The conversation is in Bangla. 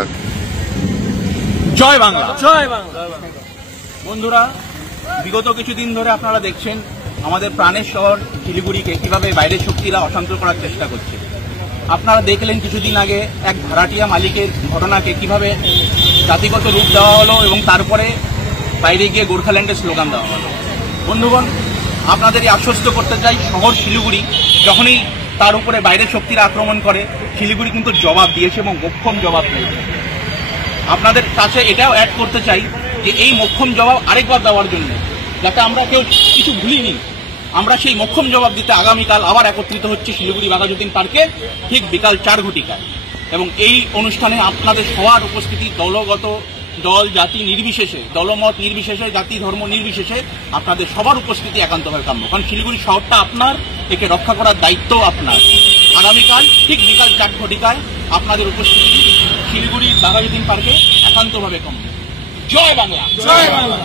নমস্কার। জয় বাংলা। জয় বাংলা। বন্ধুরা, বিগত কিছুদিন ধরে আপনারা দেখছেন আমাদের প্রাণের শহর শিলিগুড়িকে কিভাবে বাইরের শক্তিরা অশান্ত করার চেষ্টা করছে। আপনারা দেখলেন কিছুদিন আগে এক ভাড়াটিয়া মালিকের ঘটনাকে কিভাবে জাতিগত রূপ দেওয়া হলো এবং তারপরে বাইরে গিয়ে গোর্খাল্যান্ডের স্লোগান দেওয়া হলো। বন্ধুগণ, আপনাদেরই আশ্বস্ত করতে চাই, শহর শিলিগুড়ি যখনই তার উপরে বাইরের শক্তিরা আক্রমণ করে, শিলিগুড়ি কিন্তু জবাব দিয়েছে এবং মোক্ষম জবাব দিয়েছে। আপনাদের কাছে এটাও অ্যাড করতে চাই যে এই মোক্ষম জবাব আরেকবার দেওয়ার জন্য, যাতে আমরা কেউ কিছু ভুলিনি, আমরা সেই মোক্ষম জবাব দিতে আগামীকাল আবার একত্রিত হচ্ছে শিলিগুড়ি বাঘাযতীন পার্কে ঠিক বিকাল 4 ঘটিকায়। এবং এই অনুষ্ঠানে আপনাদের সবার উপস্থিতি, দলগত দল জাতি নির্বিশেষে, দলমত নির্বিশেষে, জাতি ধর্ম নির্বিশেষে আপনাদের সবার উপস্থিতি একান্তভাবে কাম্য। কারণ শিলিগুড়ি শহরটা আপনার, একে রক্ষা করার দায়িত্ব আপনার। আগামীকাল ঠিক বিকাল 4 ঘটিকায় আপনাদের উপস্থিতি শিলিগুড়ি বাঘাযতীন পার্কে একান্তভাবে কাম্য। জয় বাংলা। জয় বাংলা।